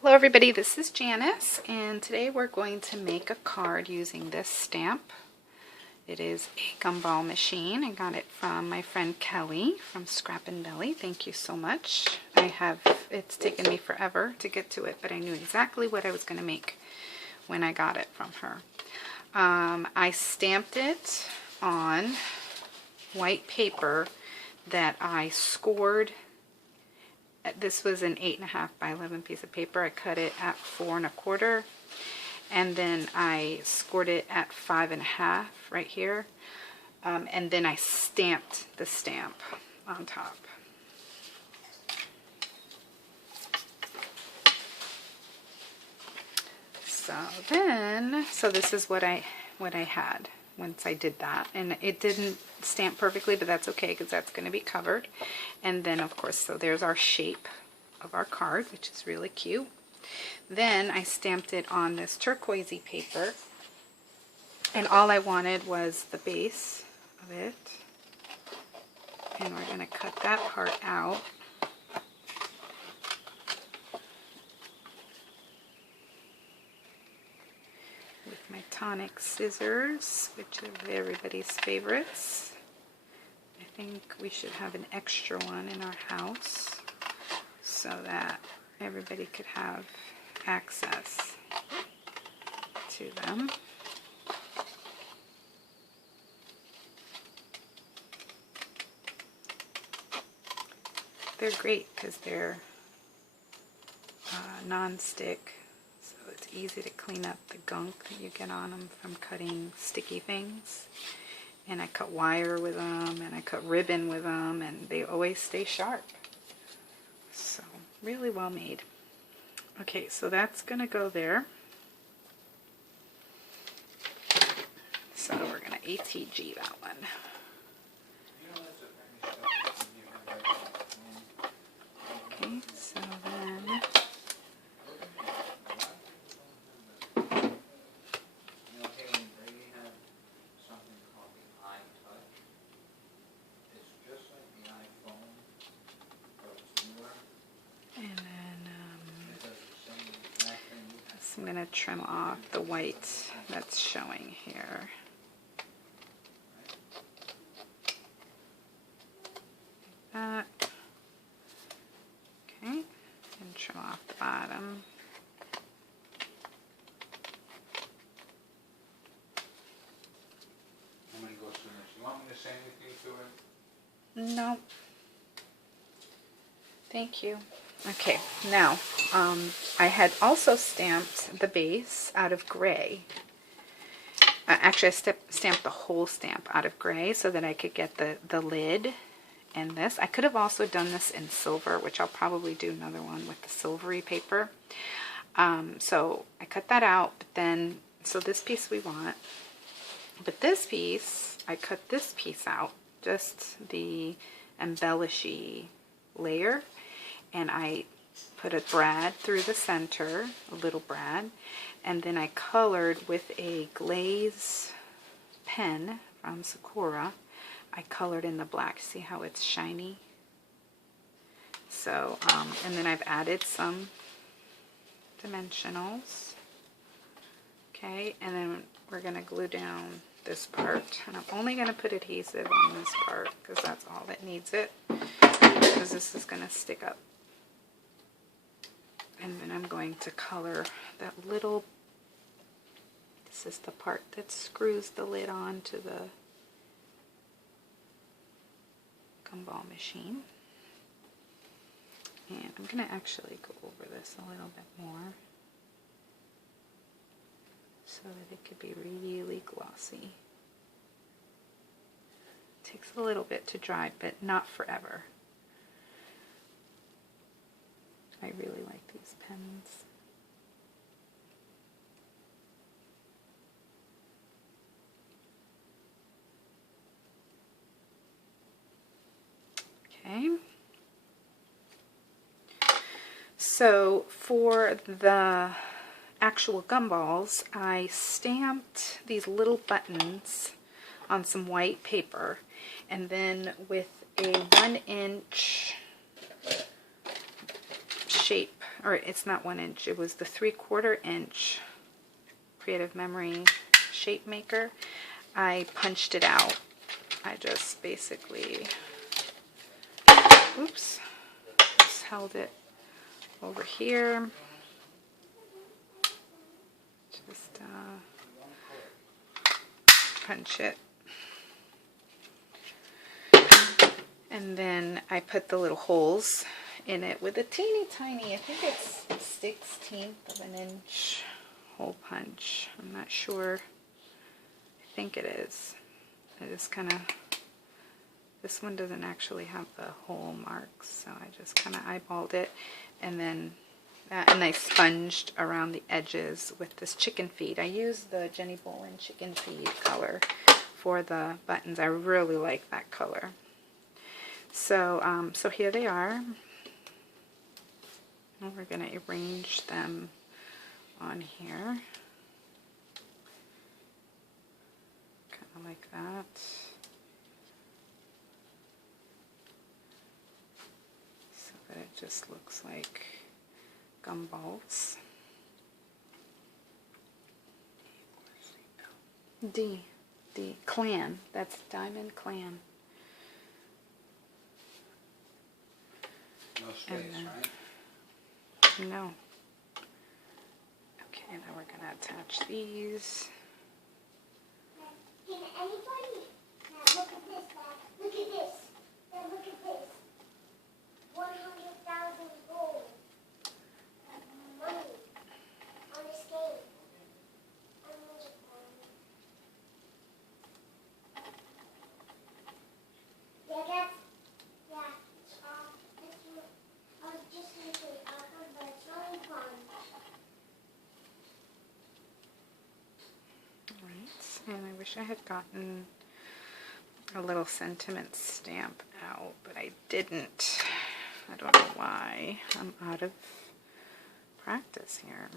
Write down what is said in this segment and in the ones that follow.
Hello everybody, this is Janice, and today we're going to make a card using this stamp. It is a Gumball machine. I got it from my friend Kelly from Scrap and Belly. Thank you so much. It's taken me forever to get to it, but I knew exactly what I was going to make when I got it from her. I stamped it on white paper that I scored. This was an 8.5 by 11 piece of paper. I cut it at 4 1/4, and then I scored it at 5 1/2 right here, and then I stamped the stamp on top. So this is what I had once I did that, and it didn't stamp perfectly, but that's okay because that's going to be covered. And then of course, so there's our shape of our card, which is really cute. Then I stamped it on this turquoisey paper, and all I wanted was the base of it, and we're going to cut that part out. With my tonic scissors, which are everybody's favorites. I think we should have an extra one in our house so that everybody could have access to them. They're great because they're non-stick. It's easy to clean up the gunk that you get on them from cutting sticky things. And I cut wire with them, and I cut ribbon with them, and they always stay sharp. So, really well made. Okay, so that's going to go there. So we're going to ATG that one. Okay, so then... I'm going to trim off the white that's showing here. Like that. Okay, and trim off the bottom. I'm going to go through this. You want me to say anything to it? No. Thank you. Okay, now, I had also stamped the base out of gray. Actually, I stamped the whole stamp out of gray so that I could get the lid and this. I could have also done this in silver, which I'll probably do another one with the silvery paper. So I cut that out, but then, so this piece we want. But this piece, I cut this piece out, just the embellishy layer. And I put a brad through the center, a little brad, and then I colored with a glaze pen from Sakura. I colored in the black. See how it's shiny? So, and then I've added some dimensionals. Okay, and then we're going to glue down this part. And I'm only going to put adhesive on this part because that's all that needs it, because this is going to stick up. And then I'm going to color that little, this is the part that screws the lid on to the Gumball machine. And I'm going to actually go over this a little bit more so that it could be really glossy. It takes a little bit to dry, but not forever. I really like these pens. Okay. So for the actual gumballs, I stamped these little buttons on some white paper, and then with a 1-inch shape or it's not 1 inch, it was the 3/4 inch Creative Memory shape maker. I punched it out. I just basically, oops, just held it over here. Just punch it. And then I put the little holes in it with a teeny tiny, I think it's 1/16 of an inch hole punch. I'm not sure. I think it is. I just kind of, this one doesn't actually have the hole marks, so I just kind of eyeballed it, and then and I sponged around the edges with this chicken feed. I used the Jenny Bolin chicken feed color for the buttons. I really like that color. So, so here they are. And we're going to arrange them on here. Kind of like that. So that it just looks like gumballs. D. Clan. That's Diamond Clan. No space, right? No. Okay, now we're going to attach these. Can anybody look at this? Look at this. Look at this. 100,000 gold money on this game. Yeah, that's I was just thinking but it's really fun. Right, and I wish I had gotten a little sentiment stamp out, but I didn't. I don't know why. I'm out of practice here.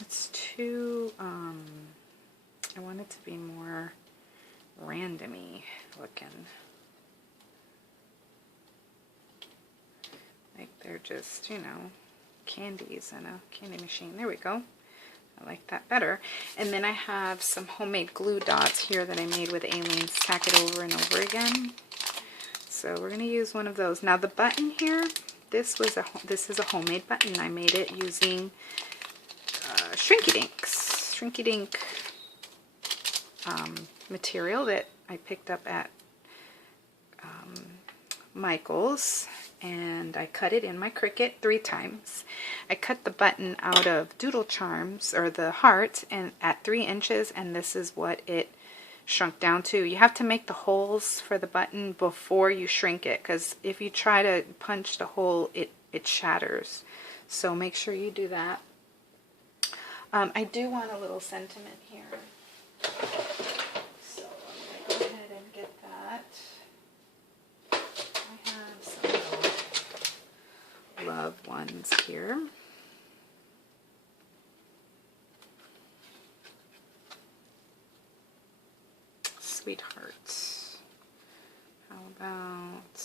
It's too, I want it to be more randomy looking. Like they're just, you know, candies in a candy machine. There we go. I like that better. And then I have some homemade glue dots here that I made with Aileen. Tack it over and over again. So we're going to use one of those. Now the button here, this is a homemade button. I made it using Shrinky Dink material that I picked up at Michael's, and I cut it in my Cricut 3 times. I cut the button out of Doodle Charms, or the heart, and at 3 inches, and this is what it shrunk down to. You have to make the holes for the button before you shrink it, because if you try to punch the hole, it shatters. So make sure you do that. I do want a little sentiment here. So I'm going to go ahead and get that. I have some little love ones here. Sweethearts. How about,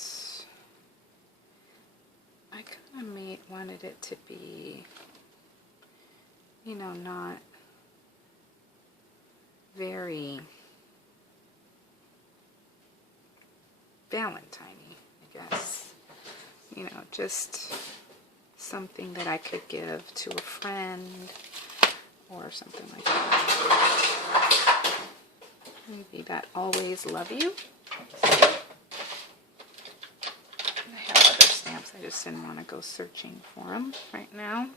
I kind of wanted it to be, you know, not very Valentine-y, I guess. You know, just something that I could give to a friend or something like that. Maybe that always love you. I have other stamps. I just didn't want to go searching for them right now.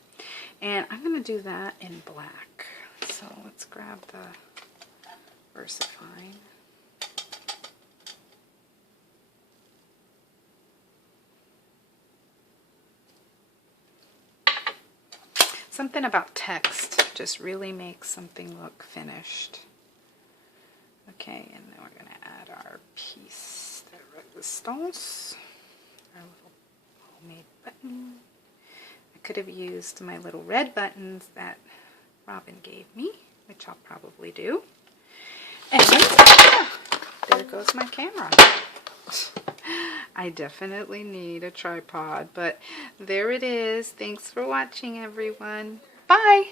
And I'm going to do that in black. So let's grab the VersaFine. Something about text just really makes something look finished. Okay, and then we're going to add our piece de resistance, our little homemade button. I could have used my little red buttons that Robin gave me, which I'll probably do. And there goes my camera. I definitely need a tripod, but there it is. Thanks for watching, everyone. Bye!